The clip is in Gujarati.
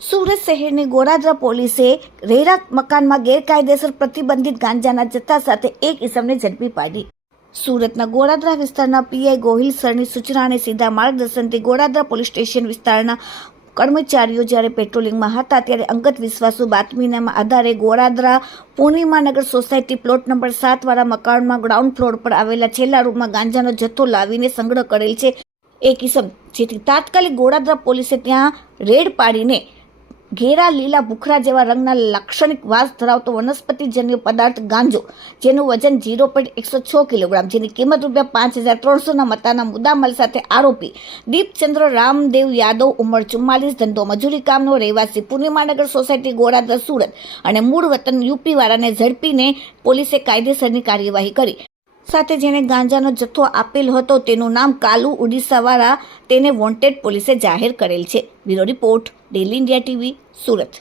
સુરત શહેરની ગોરાદરા પોલીસે રેરા મકાનમાં ગેરકાયદેસર પ્રતિબંધિત ગાંજાના જથ્થા સાથે એક ઇસમને ઝડપી પાડી। સુરતના ગોરાદરા વિસ્તારના પીઆઈ ગોહિલ સરની સૂચના અને સીધા માર્ગદર્શનથી ગોરાદરા પોલીસ સ્ટેશન વિસ્તારના કર્મચારીઓ જ્યારે પેટ્રોલિંગમાં હતા ત્યારે અંગત વિશ્વાસુ બાતમીના આધારે ગોરાદરા પૂર્ણિમાનગર સોસાયટી પ્લોટ નંબર 7 વાળા મકાનમાં ગ્રાઉન્ડ ફ્લોર પર આવેલા છેલ્લા રૂમમાં ગાંજાનો જથ્થો લાવીને સંગ્રહ કરેલ છે એક ઇસમ, જેથી તાત્કાલિક ગોરાદરા પોલીસે ત્યાં રેડ પાડીને ઘેરા લીલા ભૂખરા જેવા રંગના લાક્ષણિક વાસ ધરાવતો વનસ્પતિજન્ય પદાર્થ ગાંજો, જેનું વજન 0.106 કિલોગ્રામ, જેની કિંમત ₹5,300ના મતાના મુદ્દામાલ સાથે આરોપી દીપચંદ્ર રામદેવ યાદવ, ઉંમર 44, ધંધો મજૂરી કામનો, રહેવાસી પૂર્ણિમાનગર સોસાયટી ગોરાદરા સુરત અને મૂળ વતન યુપી વાળાને ઝડપીને પોલીસે કાયદેસરની કાર્યવાહી કરી। સાથે જેને ગાંજાનો જથ્થો આપેલ હતો તેનું નામ કાલુ ઉડીસાવાળા તેને વોન્ટેડ પોલીસે જાહેર કરેલ છે। Bureau report, daily India TV, Surat.